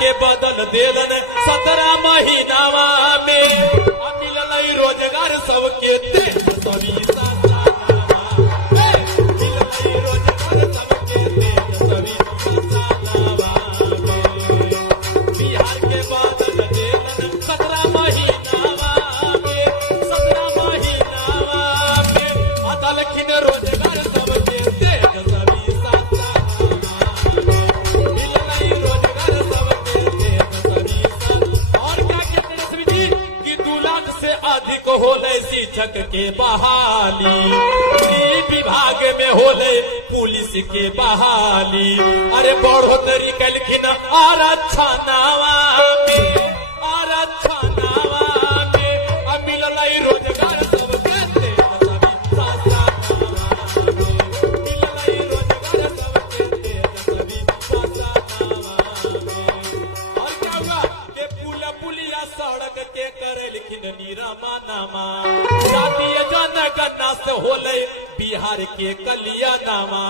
के बदल देलन 17 महीनावा में मिलल रोजगार सबके शिक्षक के बहाली, विभाग में होले पुलिस के बहाली। अरे बढ़ोतरी कलखिन आरक्षणवा में, आरक्षणवा में मिलल रोजगार सबके और क्या हुआ के पुलिया सड़क के करे लिखिन नीरमा नामा जनगणना से होले बिहार के कलिया नामा।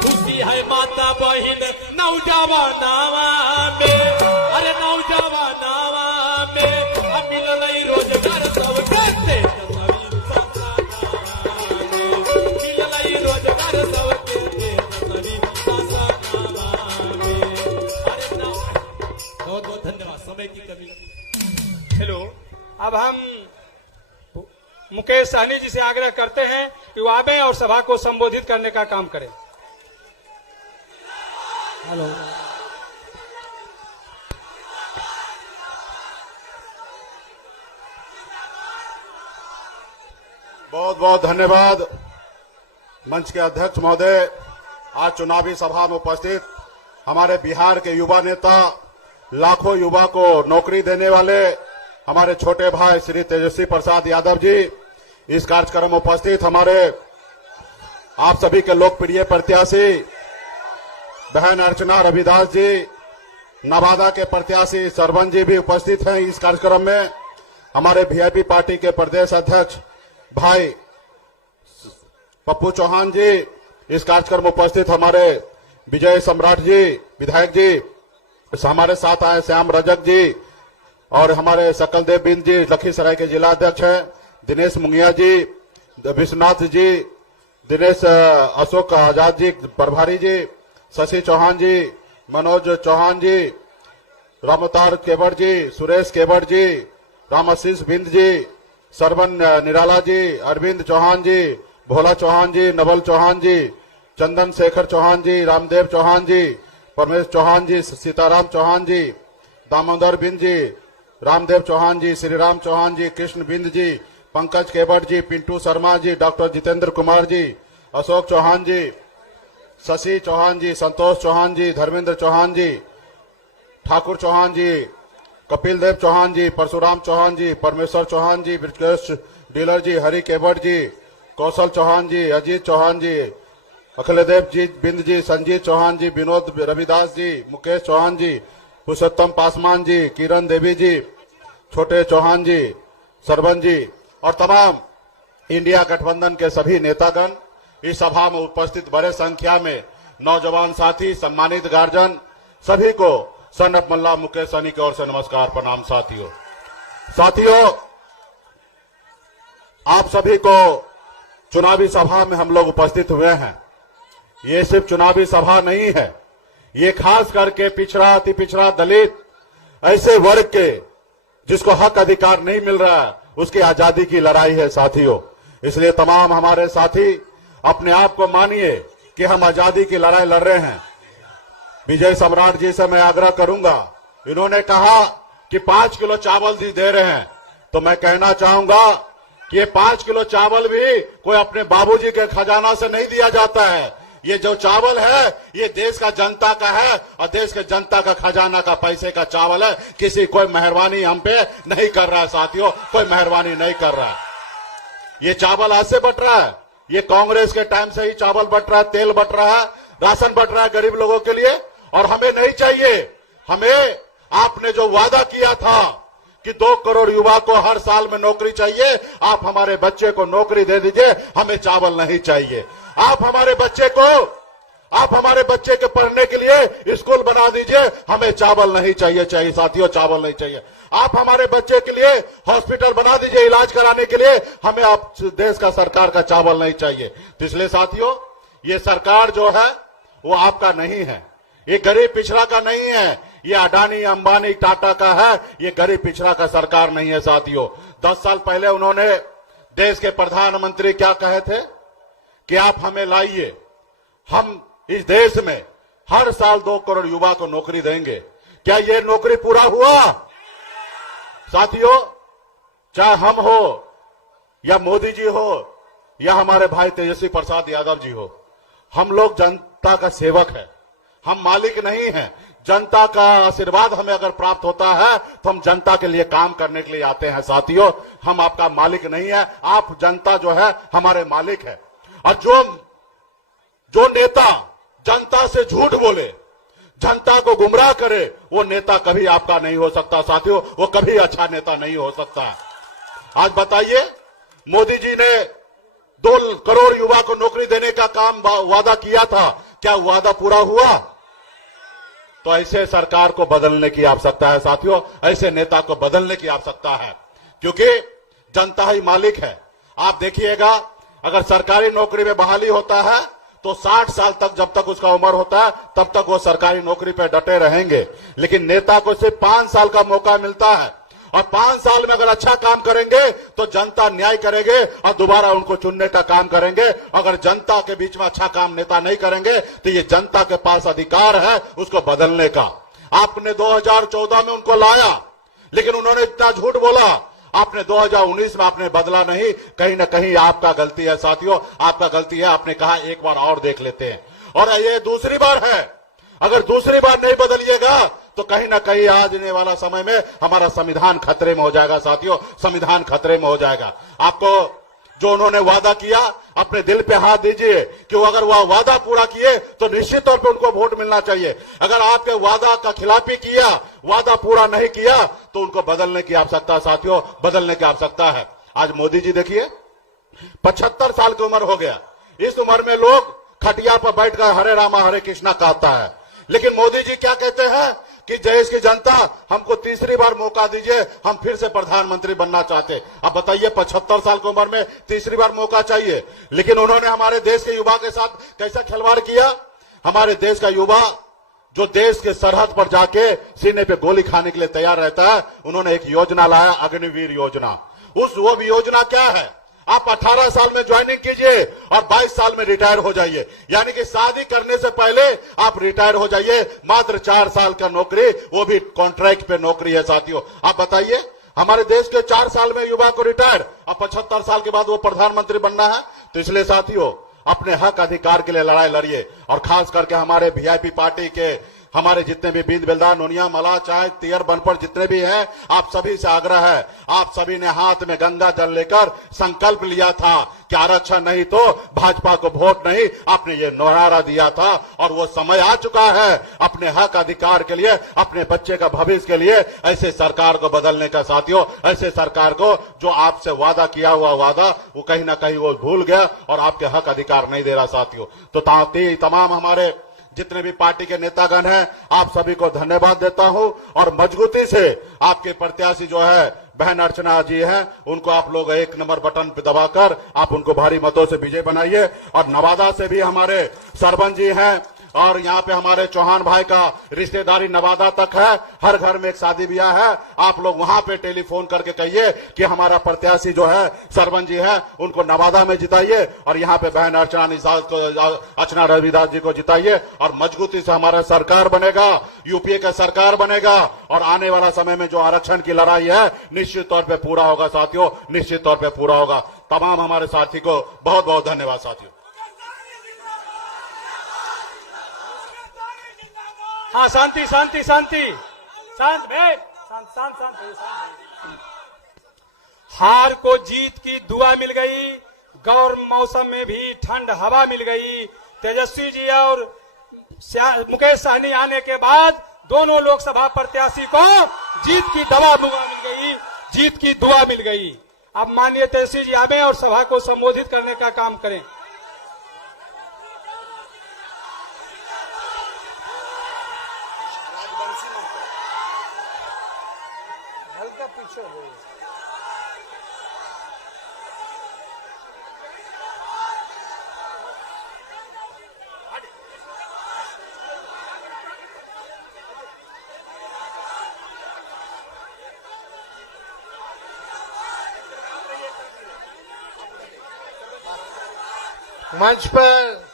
खुशी है माता बहिन नौजवानावा में, अरे नौजवानावा में मिलल रोजगार सबके मिलल रोजगार सबके। बहुत बहुत धन्यवाद, समय की कमी। हेलो, अब हम मुकेश सहनी जी से आग्रह करते हैं कि वो आवे और सभा को संबोधित करने का काम करें। हेलो, बहुत बहुत धन्यवाद मंच के अध्यक्ष महोदय। आज चुनावी सभा में उपस्थित हमारे बिहार के युवा नेता, लाखों युवा को नौकरी देने वाले हमारे छोटे भाई श्री तेजस्वी प्रसाद यादव जी, इस कार्यक्रम में उपस्थित हमारे आप सभी के लोकप्रिय प्रत्याशी बहन अर्चना रविदास जी, नवादा के प्रत्याशी सरवन जी भी उपस्थित हैं इस कार्यक्रम में। हमारे वीआईपी पार्टी के प्रदेश अध्यक्ष भाई पप्पू चौहान जी, इस कार्यक्रम में उपस्थित हमारे विजय सम्राट जी विधायक जी, हमारे साथ आए श्याम रजक जी और हमारे सकलदेव बिंद जी लखीसराय के जिला अध्यक्ष हैं, दिनेश मुंगिया जी, विश्वनाथ जी, दिनेश अशोक आजाद जी प्रभारी जी, शशि चौहान जी, मनोज चौहान जी, रामअवतार केवड़ जी, सुरेश केवड़ जी, रामाशीष बिंद जी, सरवन निराला जी, अरविंद चौहान जी, भोला चौहान जी, नवल चौहान जी, चंदन शेखर चौहान जी, रामदेव चौहान जी, परमेश चौहान जी, सीताराम चौहान जी, दामोदर बिंद जी, रामदेव चौहान जी, श्रीराम चौहान जी, कृष्ण बिंद जी, पंकज केवट जी, पिंटू शर्मा जी, डॉक्टर जितेंद्र कुमार जी, अशोक चौहान जी, शशि चौहान जी, संतोष चौहान जी, धर्मेंद्र चौहान जी, ठाकुर चौहान जी, कपिल देव चौहान जी, परशुराम चौहान जी, परमेश्वर चौहान जी, ब्रजेश डीलर जी, हरि केवट जी, कौशल चौहान जी, अजीत चौहान जी, अखिलदेव जी बिंद जी, संजीत चौहान जी, विनोद रविदास जी, मुकेश चौहान जी, पुरुषोत्तम पासवान जी, किरण देवी जी, छोटे चौहान जी, सरवन जी और तमाम इंडिया गठबंधन के सभी नेतागण इस सभा में उपस्थित बड़े संख्या में नौजवान साथी, सम्मानित गार्जियन, सभी को सन ऑफ मल्ला मुकेश सहनी की ओर से नमस्कार प्रणाम। साथियों, आप सभी को चुनावी सभा में हम लोग उपस्थित हुए हैं। ये सिर्फ चुनावी सभा नहीं है, ये खास करके पिछड़ा, अति पिछड़ा, दलित, ऐसे वर्ग के जिसको हक अधिकार नहीं मिल रहा है, उसकी आजादी की लड़ाई है साथियों। इसलिए तमाम हमारे साथी अपने आप को मानिए कि हम आजादी की लड़ाई लड़ रहे हैं। विजय सम्राट जी से मैं आग्रह करूंगा, इन्होंने कहा कि 5 किलो चावल दे रहे हैं, तो मैं कहना चाहूंगा कि ये 5 किलो चावल भी कोई अपने बाबूजी के खजाना से नहीं दिया जाता है। ये जो चावल है ये देश का जनता का है और देश के जनता का खजाना का पैसे का चावल है। किसी कोई मेहरबानी हम पे नहीं कर रहा है साथियों, कोई मेहरबानी नहीं कर रहा है। ये चावल आज से बट रहा है, ये कांग्रेस के टाइम से ही चावल बट रहा है, तेल बट रहा है, राशन बट रहा है गरीब लोगों के लिए, और हमें नहीं चाहिए। हमें आपने जो वादा किया था कि 2 करोड़ युवा को हर साल में नौकरी चाहिए, आप हमारे बच्चे को नौकरी दे दीजिए, हमें चावल नहीं चाहिए। आप हमारे बच्चे के पढ़ने के लिए स्कूल बना दीजिए, हमें चावल नहीं चाहिए साथियों, चावल नहीं चाहिए। आप हमारे बच्चे के लिए हॉस्पिटल बना दीजिए इलाज कराने के लिए, हमें आप देश का सरकार का चावल नहीं चाहिए। तो इसलिए साथियों, ये सरकार जो है वो आपका नहीं है, ये गरीब पिछड़ा का नहीं है, ये अडानी अंबानी टाटा का है, ये गरीब पिछड़ा का सरकार नहीं है साथियों। 10 साल पहले उन्होंने देश के प्रधानमंत्री क्या कहे थे कि आप हमें लाइए, हम इस देश में हर साल 2 करोड़ युवा को नौकरी देंगे। क्या ये नौकरी पूरा हुआ साथियों? चाहे हम हो या मोदी जी हो या हमारे भाई तेजस्वी प्रसाद यादव जी हो, हम लोग जनता का सेवक है, हम मालिक नहीं हैं। जनता का आशीर्वाद हमें अगर प्राप्त होता है तो हम जनता के लिए काम करने के लिए आते हैं साथियों, हम आपका मालिक नहीं है, आप जनता जो है हमारे मालिक है। और जो नेता जनता से झूठ बोले, जनता को गुमराह करे, वो नेता कभी आपका नहीं हो सकता साथियों, वो कभी अच्छा नेता नहीं हो सकता। आज बताइए, मोदी जी ने 2 करोड़ युवा को नौकरी देने का काम वादा किया था, क्या वादा पूरा हुआ? तो ऐसे सरकार को बदलने की आवश्यकता है साथियों, ऐसे नेता को बदलने की आवश्यकता है, क्योंकि जनता ही मालिक है। आप देखिएगा, अगर सरकारी नौकरी में बहाली होता है तो 60 साल तक, जब तक उसका उम्र होता है तब तक वो सरकारी नौकरी पे डटे रहेंगे। लेकिन नेता को सिर्फ 5 साल का मौका मिलता है, और 5 साल में अगर अच्छा काम करेंगे तो जनता न्याय करेंगे और दोबारा उनको चुनने का काम करेंगे। अगर जनता के बीच में अच्छा काम नेता नहीं करेंगे तो ये जनता के पास अधिकार है उसको बदलने का। आपने 2014 में उनको लाया, लेकिन उन्होंने इतना झूठ बोला, आपने 2019 में आपने बदला नहीं। कहीं ना कहीं आपका गलती है साथियों, आपका गलती है। आपने कहा एक बार और देख लेते हैं, और ये दूसरी बार है। अगर दूसरी बार नहीं बदलिएगा तो कहीं ना कहीं आने वाला समय में हमारा संविधान खतरे में हो जाएगा साथियों, संविधान खतरे में हो जाएगा। आपको जो उन्होंने वादा किया, अपने दिल पे हाथ दीजिए कि वो अगर वह वादा पूरा किए तो निश्चित तौर पे उनको वोट मिलना चाहिए। अगर आपके वादा का खिलाफी किया, वादा पूरा नहीं किया, तो उनको बदलने की आवश्यकता साथियों, बदलने की आवश्यकता है। आज मोदी जी देखिए, 75 साल की उम्र हो गया, इस उम्र में लोग खटिया पर बैठकर हरे रामा हरे कृष्णा कहता है, लेकिन मोदी जी क्या कहते हैं कि देश की जनता हमको तीसरी बार मौका दीजिए, हम फिर से प्रधानमंत्री बनना चाहते। अब बताइए, 75 साल की उम्र में तीसरी बार मौका चाहिए, लेकिन उन्होंने हमारे देश के युवा के साथ कैसा खिलवाड़ किया। हमारे देश का युवा जो देश के सरहद पर जाके सीने पे गोली खाने के लिए तैयार रहता है, उन्होंने एक योजना लाया, अग्निवीर योजना। वो योजना क्या है? आप 18 साल में ज्वाइनिंग कीजिए और 22 साल में रिटायर हो जाइए, यानी कि शादी करने से पहले आप रिटायर हो जाइए। मात्र 4 साल का नौकरी, वो भी कॉन्ट्रैक्ट पे नौकरी है साथियों। आप बताइए, हमारे देश के 4 साल में युवा को रिटायर और 75 साल के बाद वो प्रधानमंत्री बनना है। तो इसलिए साथियों, अपने हक अधिकार के लिए लड़ाई लड़िए, और खास करके हमारे वीआईपी पार्टी के हमारे जितने भी बींद बेलदार, नोनिया, मला, चाय, तियर, बनपड़ जितने भी हैं, आप सभी से आग्रह है, आप सभी ने हाथ में गंगा जल लेकर संकल्प लिया था कि आरक्षण नहीं तो भाजपा को वोट नहीं, आपने ये नारा दिया था। और वो समय आ चुका है अपने हक अधिकार के लिए, अपने बच्चे का भविष्य के लिए ऐसे सरकार को बदलने का साथियों। ऐसे सरकार को जो आपसे वादा किया हुआ वादा वो कहीं ना कहीं वो भूल गया और आपके हक अधिकार नहीं दे रहा साथियों। तो तमाम हमारे जितने भी पार्टी के नेतागण हैं, आप सभी को धन्यवाद देता हूं, और मजबूती से आपके प्रत्याशी जो है बहन अर्चना जी हैं, उनको आप लोग 1 नंबर बटन पे दबाकर आप उनको भारी मतों से विजय बनाइए। और नवादा से भी हमारे सरपंच जी हैं, और यहाँ पे हमारे चौहान भाई का रिश्तेदारी नवादा तक है, हर घर में एक शादी ब्याह है। आप लोग वहां पे टेलीफोन करके कहिए कि हमारा प्रत्याशी जो है सरपंच जी है, उनको नवादा में जिताइए, और यहाँ पे बहन अर्चना रविदास जी को जिताइए, और मजबूती से हमारा सरकार बनेगा, यूपीए का सरकार बनेगा, और आने वाला समय में जो आरक्षण की लड़ाई है निश्चित तौर पर पूरा होगा साथियों, निश्चित तौर पर पूरा होगा। तमाम हमारे साथी को बहुत बहुत धन्यवाद साथियों। हाँ, शांति शांति शांति, शांत भाई, शांत शांत शांत। हार को जीत की दुआ मिल गई, गर्म मौसम में भी ठंड हवा मिल गई। तेजस्वी जी और मुकेश सहनी आने के बाद दोनों लोकसभा प्रत्याशी को जीत की दुआ मिल गई, जीत की दुआ मिल गई। अब माननीय तेजस्वी जी आवे और सभा को संबोधित करने का काम करें। पीछे हो गई। मंच पर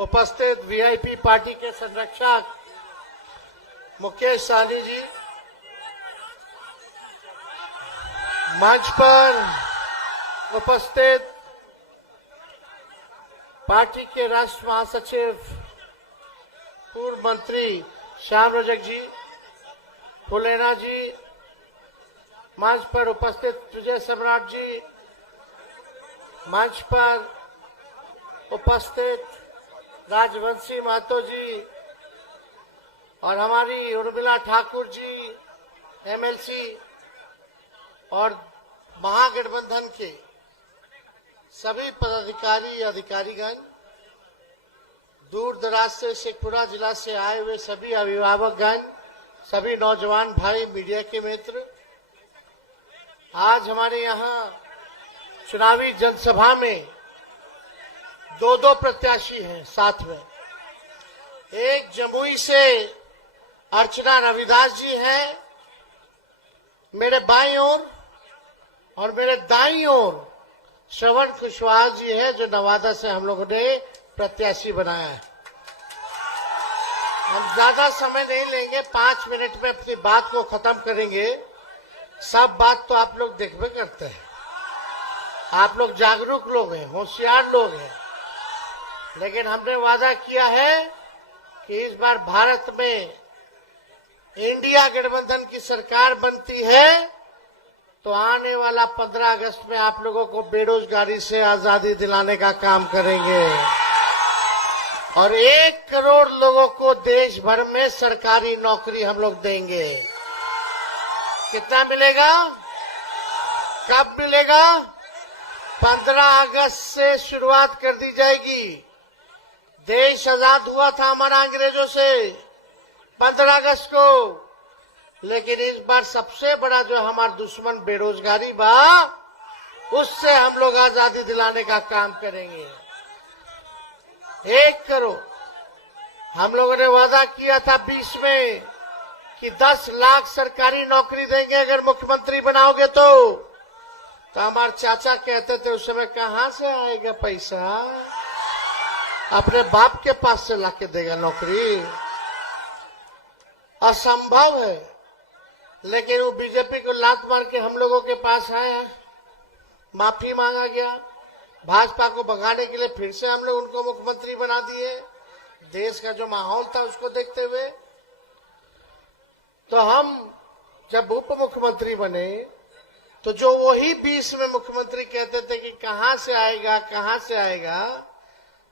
उपस्थित वीआईपी पार्टी के संरक्षक मुकेश सहनी जी, मंच पर उपस्थित पार्टी के राष्ट्रीय महासचिव पूर्व मंत्री श्याम रजक जी, फुलेना जी, मंच पर उपस्थित विजय सम्राट जी, मंच पर उपस्थित राजवंशी महतो जी और हमारी उर्मिला ठाकुर जी एमएलसी और महागठबंधन के सभी पदाधिकारी अधिकारीगण, दूर दराज से शेखपुरा जिला से आए हुए सभी अभिभावकगण, सभी नौजवान भाई, मीडिया के मित्र, आज हमारे यहाँ चुनावी जनसभा में दो प्रत्याशी हैं साथ में। एक जमुई से अर्चना रविदास जी हैं मेरे बाईं ओर, और मेरे दाईं ओर श्रवण कुशवाहा जी है जो नवादा से हम लोगों ने प्रत्याशी बनाया है। हम ज्यादा समय नहीं लेंगे, 5 मिनट में अपनी बात को खत्म करेंगे। सब बात तो आप लोग देखबे करते हैं, आप लोग जागरूक लोग हैं, होशियार लोग हैं, लेकिन हमने वादा किया है कि इस बार भारत में इंडिया गठबंधन की सरकार बनती है तो आने वाला 15 अगस्त में आप लोगों को बेरोजगारी से आजादी दिलाने का काम करेंगे और 1 करोड़ लोगों को देश भर में सरकारी नौकरी हम लोग देंगे। कितना मिलेगा? कब मिलेगा? 15 अगस्त से शुरुआत कर दी जाएगी। देश आजाद हुआ था हमारा अंग्रेजों से 15 अगस्त को, लेकिन इस बार सबसे बड़ा जो हमारा दुश्मन बेरोजगारी बा, उससे हम लोग आजादी दिलाने का काम करेंगे। 1 करोड़ हम लोगों ने वादा किया था 20 में कि 10 लाख सरकारी नौकरी देंगे अगर मुख्यमंत्री बनाओगे तो हमारे चाचा कहते थे उस समय, कहां से आएगा पैसा, अपने बाप के पास से लाके देगा नौकरी, असंभव है। लेकिन वो बीजेपी को लात मार के हम लोगों के पास आया, माफी मांगा गया, भाजपा को भगाने के लिए फिर से हम लोग उनको मुख्यमंत्री बना दिए। देश का जो माहौल था उसको देखते हुए तो हम जब उप मुख्यमंत्री बने तो जो वही 20 में मुख्यमंत्री कहते थे कि कहां से आएगा कहां से आएगा,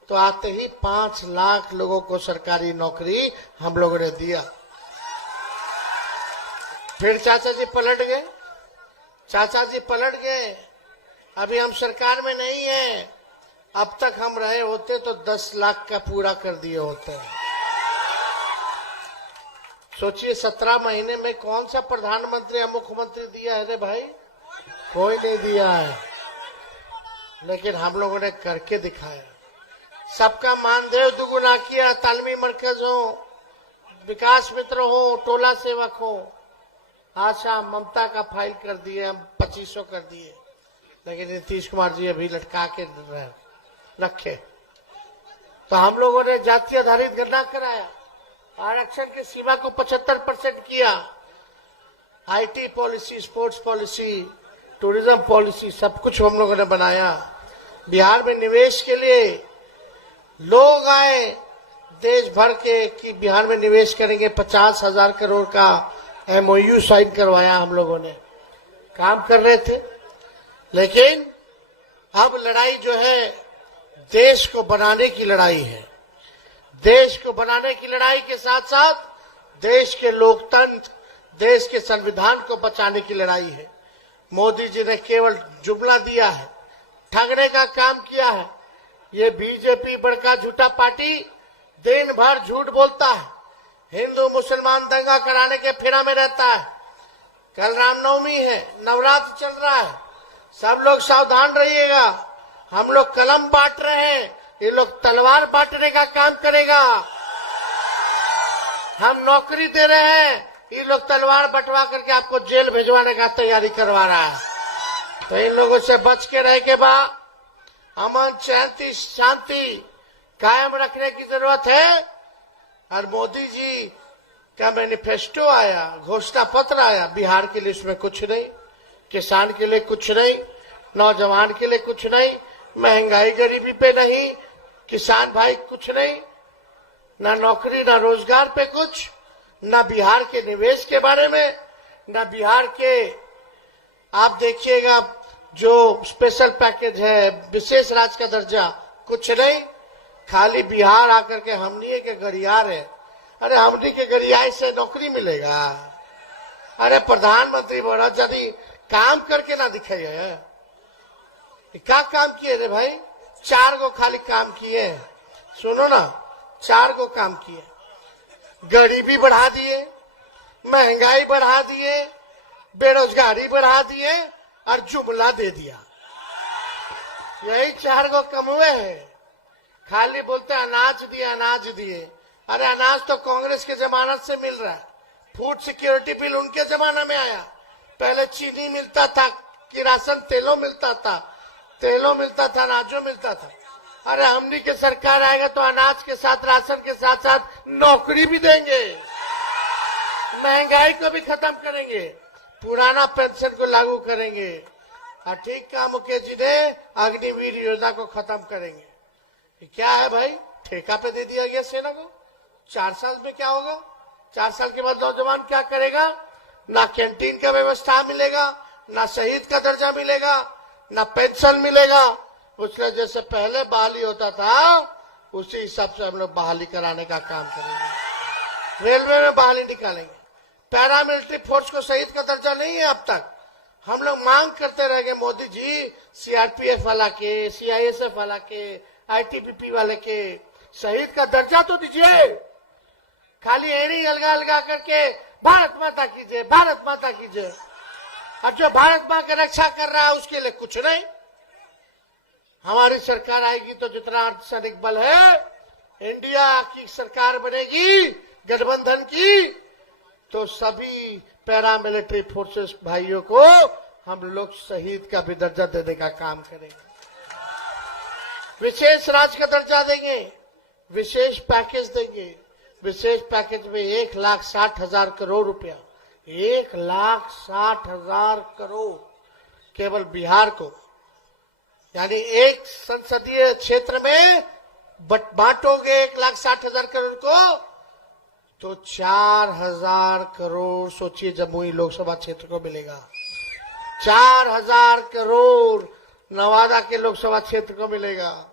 तो आते ही 5 लाख लोगों को सरकारी नौकरी हम लोगों ने दिया। फिर चाचा जी पलट गए, चाचा जी पलट गए, अभी हम सरकार में नहीं है। अब तक हम रहे होते तो 10 लाख का पूरा कर दिए होते। सोचिए 17 महीने में कौन सा प्रधानमंत्री या मुख्यमंत्री दिया है रे भाई? कोई नहीं दिया है, लेकिन हम लोगों ने करके दिखाया। सबका मानदेय दुगुना किया, तालमी मरकज हो, विकास मित्र हो, टोला सेवक हो। आशा ममता का फाइल कर दिए, हम 2500 कर दिए, लेकिन नीतीश कुमार जी अभी लटका के रखे। तो हम लोगों ने जाति आधारित गणना कराया, आरक्षण की सीमा को 75% किया, IT policy, sports policy, tourism policy, सब कुछ हम लोगों ने बनाया। बिहार में निवेश के लिए लोग आए देश भर के कि बिहार में निवेश करेंगे, 50,000 करोड़ का MOU साइन करवाया हम लोगों ने, काम कर रहे थे। लेकिन अब लड़ाई जो है देश को बनाने की लड़ाई है। देश को बनाने की लड़ाई के साथ साथ देश के लोकतंत्र, देश के संविधान को बचाने की लड़ाई है। मोदी जी ने केवल जुमला दिया है, ठगने का काम किया है। ये बीजेपी बड़का झूठा पार्टी दिन भर झूठ बोलता है, हिंदू मुसलमान दंगा कराने के फेरा में रहता है। कल रामनवमी है, नवरात्र चल रहा है, सब लोग सावधान रहिएगा। हम लोग कलम बांट रहे हैं, ये लोग तलवार बांटने का काम करेगा। हम नौकरी दे रहे हैं, ये लोग तलवार बंटवा करके आपको जेल भिजवाने का तैयारी करवा रहा है। तो इन लोगों से बच के रह के बा अमन शांति कायम रखने की जरूरत है। और मोदी जी का मैनिफेस्टो आया, घोषणा पत्र आया, बिहार के लिए उसमें कुछ नहीं, किसान के लिए कुछ नहीं, नौजवान के लिए कुछ नहीं, महंगाई गरीबी पे नहीं, किसान भाई कुछ नहीं, ना नौकरी ना रोजगार पे कुछ, ना बिहार के निवेश के बारे में, ना बिहार के आप देखिएगा जो स्पेशल पैकेज है, विशेष राज्य का दर्जा, कुछ नहीं। खाली बिहार आकर के हमनी के गरियार है। अरे हमनी के गरियाई से नौकरी मिलेगा? अरे प्रधानमंत्री बोला यदि काम करके ना दिखाइए। क्या काम किए रे भाई? 4 गो खाली काम किए। सुनो ना, 4 गो काम किए। गरीबी बढ़ा दिए, महंगाई बढ़ा दिए, बेरोजगारी बढ़ा दिए और जुमला दे दिया। यही 4 गो कमवे है। खाली बोलते अनाज दिए, अनाज दिए। अरे अनाज तो कांग्रेस के जमानत से मिल रहा है। फूड सिक्योरिटी बिल उनके जमाना में आया। पहले चीनी मिलता था, किरासन तेलों मिलता था, अनाजों मिलता था। अरे हमनी के सरकार आएगा तो अनाज के साथ, राशन के साथ साथ नौकरी भी देंगे, महंगाई को भी खत्म करेंगे, पुराना पेंशन को लागू करेंगे और ठीक काम मुकेश जी ने अग्निवीर योजना को खत्म करेंगे। क्या है भाई? ठेका पे दे दिया गया सेना को। 4 साल में क्या होगा? 4 साल के बाद नौजवान क्या करेगा? ना कैंटीन का व्यवस्था मिलेगा, ना शहीद का दर्जा मिलेगा, ना पेंशन मिलेगा। उसका जैसे पहले बहाली होता था उसी हिसाब से हम लोग बहाली कराने का काम करेंगे। रेलवे में बहाली निकालेंगे। पैरामिलिट्री फोर्स को शहीद का दर्जा नहीं है अब तक। हम लोग मांग करते रह गए, मोदी जी सीआरपीएफ वाला के, सीआईएसएफ वाला के, आईटीबीपी वाले के शहीद का दर्जा तो दीजिए। खाली एड़ी अलगा करके भारत माता कीजिए, भारत माता कीजिए। और जो भारत माँ की रक्षा कर रहा है उसके लिए कुछ नहीं। हमारी सरकार आएगी तो जितना अर्धसैनिक बल है, इंडिया की सरकार बनेगी गठबंधन की, तो सभी पैरामिलिट्री फोर्सेस भाइयों को हम लोग शहीद का भी दर्जा देने का काम करेंगे। विशेष राज्य का दर्जा देंगे, विशेष पैकेज देंगे। विशेष पैकेज में 1,60,000 करोड़ रुपया, 1,60,000 करोड़ केवल बिहार को, यानी एक संसदीय क्षेत्र में बांटोगे 1,60,000 करोड़ को तो 4,000 करोड़ सोचिए जमुई लोकसभा क्षेत्र को मिलेगा। 4,000 करोड़ नवादा के लोकसभा क्षेत्र को मिलेगा।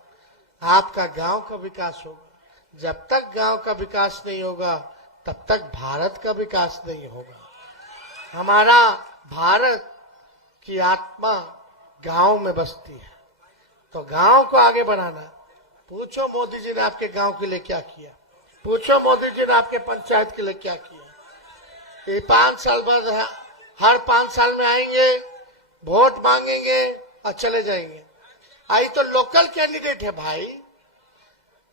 आपका गांव का विकास होगा। जब तक गांव का विकास नहीं होगा तब तक भारत का विकास नहीं होगा। हमारा भारत की आत्मा गांव में बसती है, तो गांव को आगे बढ़ाना। पूछो मोदी जी ने आपके गांव के लिए क्या किया, पूछो मोदी जी ने आपके पंचायत के लिए क्या किया। ये 5 साल बाद हर 5 साल में आएंगे, वोट मांगेंगे और चले जाएंगे। आई तो लोकल कैंडिडेट है भाई।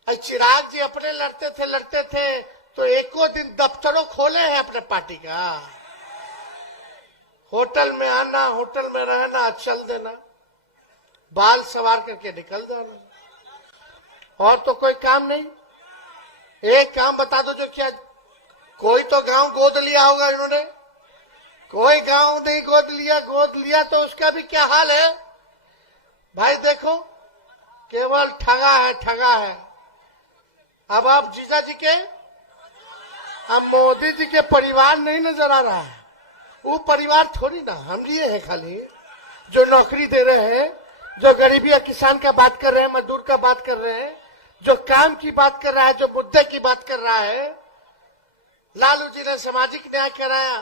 चिराग जी अपने लड़ते थे तो एको दिन दफ्तरों खोले हैं अपने पार्टी का। होटल में आना, होटल में रहना, चल देना, बाल सवार करके निकल जाना, और तो कोई काम नहीं। एक काम बता दो जो क्या, कोई तो गांव गोद लिया होगा इन्होंने, कोई गांव नहीं गोद लिया तो उसका भी क्या हाल है भाई। देखो केवल ठगा है। अब आप जीजा जी के, अब मोदी जी के परिवार नहीं नजर आ रहा है। वो परिवार थोड़ी ना, हम लिए हैं खाली जो नौकरी दे रहे हैं, जो गरीबी या किसान का बात कर रहे हैं, मजदूर का बात कर रहे हैं, जो काम की बात कर रहा है, जो मुद्दे की बात कर रहा है। लालू जी ने सामाजिक न्याय कराया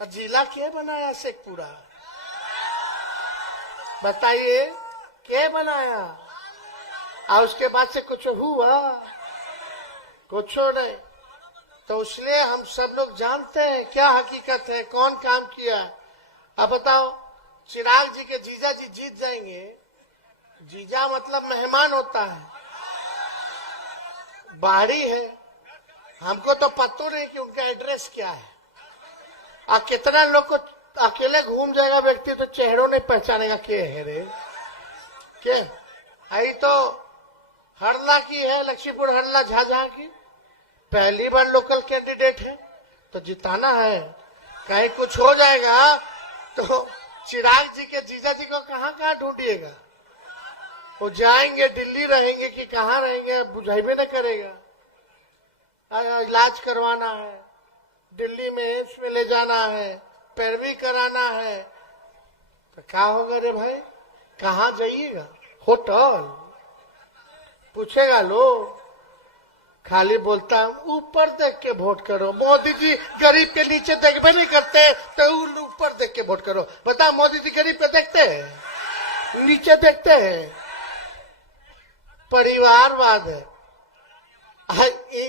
और जिला क्या बनाया शेखपुरा, बताइए क्या बनाया। और उसके बाद से कुछ हुआ? कुछ नहीं। तो इसलिए हम सब लोग जानते हैं क्या हकीकत है, कौन काम किया है। अब बताओ, चिराग जी के जीजा जी जीत जाएंगे। जीजा मतलब मेहमान होता है, बाहरी है, हमको तो पता नहीं कि उनका एड्रेस क्या है। और कितना लोग को अकेले घूम जाएगा व्यक्ति तो चेहरों नहीं पहचानेगा के है रे के। आई तो हरला की है, लक्ष्मीपुर हरला झाझा की पहली बार लोकल कैंडिडेट है, तो जिताना है। कहीं कुछ हो जाएगा तो चिराग जी के जीजा जी को कहाँ कहाँ ढूंढिएगा। वो जाएंगे दिल्ली रहेंगे कि कहाँ रहेंगे बुझाइबे न करेगा। इलाज करवाना है, दिल्ली में एम्स में ले जाना है, पैरवी कराना है, तो क्या होगा रे भाई, कहाँ जाइएगा? होटल पूछेगा लोग, खाली बोलता है ऊपर देख के वोट करो। मोदी जी गरीब के नीचे देखबे नहीं करते तो ऊपर देख के वोट करो। बता, मोदी जी गरीब पे देखते हैं, नीचे देखते हैं। परिवारवाद है।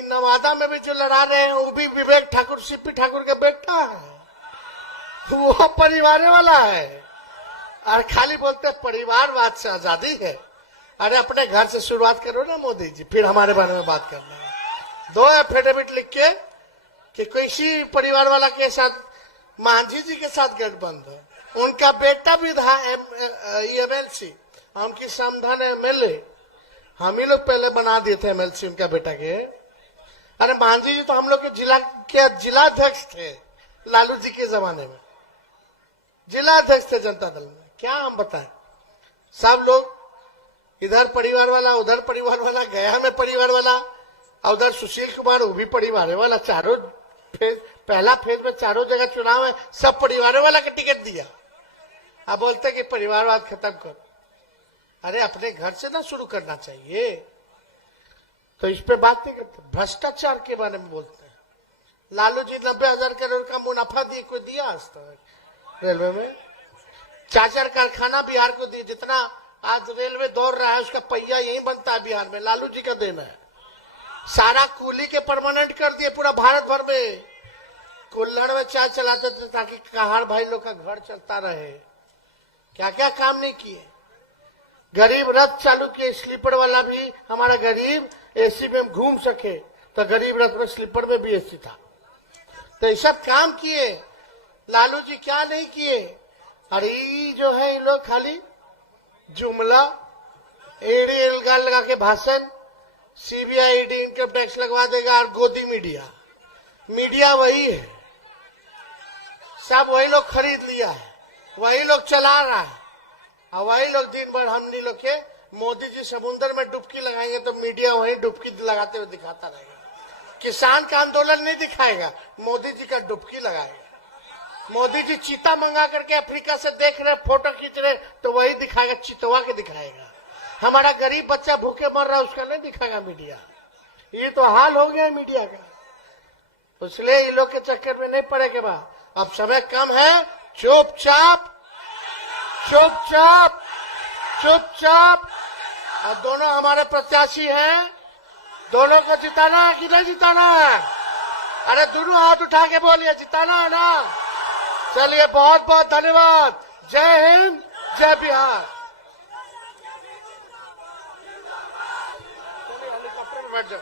नवादा में भी जो लड़ा रहे हैं वो भी विवेक ठाकुर, सीपी ठाकुर का बेटा है, वो परिवार वाला है। और खाली बोलते परिवारवाद से आजादी है। अरे अपने घर से शुरुआत करो ना मोदी जी, फिर हमारे बारे में बात करना है। 2 एफिडेविट लिख के कि किसी परिवार वाला के साथ मांझी जी के साथ गठबंधन है, उनका बेटा भी था एमएलसी, उनकी समधन एमएलए, हम ही लोग पहले बना दिए थे एमएलसी उनका बेटा के। अरे मांझी जी तो हम लोग के जिलाध्यक्ष थे लालू जी के जमाने में, जिलाध्यक्ष थे जनता दल में। क्या हम बताएं, सब लोग इधर परिवार वाला, उधर परिवार वाला, गया में परिवार वाला, और उधर सुशील कुमार वो भी परिवार वाला। चारों फेज, पहला फेज में चारों जगह चुनाव है, सब परिवार वाला का टिकट दिया। अब बोलते कि परिवारवाद खत्म करो। अरे अपने घर से ना शुरू करना चाहिए, तो इस पे बात नहीं करते। भ्रष्टाचार के बारे में बोलते हैं। लालू जी 90,000 करोड़ का मुनाफा दिए, कोई दिया आज तक रेलवे में? 4 कारखाना बिहार को दिए। जितना आज रेलवे दौड़ रहा है उसका पहिया यही बनता है बिहार में, लालू जी का देना है। सारा कूली के परमानेंट कर दिए पूरा भारत भर में। कुल्हड़ में चाय चलाते थे ताकि कहार भाई लोग का घर चलता रहे। क्या क्या काम नहीं किए। गरीब रथ चालू किए, स्लीपर वाला भी हमारा गरीब एसी में घूम सके, तो गरीब रथ में स्लीपर में भी एसी था। तो ये सब काम किए लालू जी, क्या नहीं किए। अरे जो है ये लोग खाली जुमला, एडी एलगार लगा के भाषण, सीबीआई ईडी इनकम टैक्स लगवा देगा, और गोदी मीडिया। मीडिया वही है, सब वही लोग खरीद लिया है, वही लोग चला रहा है। और वही लोग दिन भर हमनी लोग के मोदी जी समुद्र में डुबकी लगाएंगे तो मीडिया वही डुबकी लगाते हुए दिखाता रहेगा। किसान का आंदोलन नहीं दिखाएगा, मोदी जी का डुबकी लगाएगा। मोदी जी चीता मंगा करके अफ्रीका से देख रहे, फोटो खींच रहे, तो वही दिखाएगा, चितवा के दिखाएगा। हमारा गरीब बच्चा भूखे मर रहा है उसका नहीं दिखाएगा मीडिया। ये तो हाल हो गया है मीडिया का। इसलिए ये लोग के चक्कर में नहीं पड़ेगा बा। अब समय कम है, चुपचाप चुपचाप चुपचाप। और दोनों हमारे प्रत्याशी हैं, दोनों को जिताना है कि नहीं जिताना है? अरे दोनों हाथ उठा के बोलिए, जिताना है ना? चलिए, बहुत बहुत धन्यवाद। जय हिंद, जय बिहार। बैठ जाओ।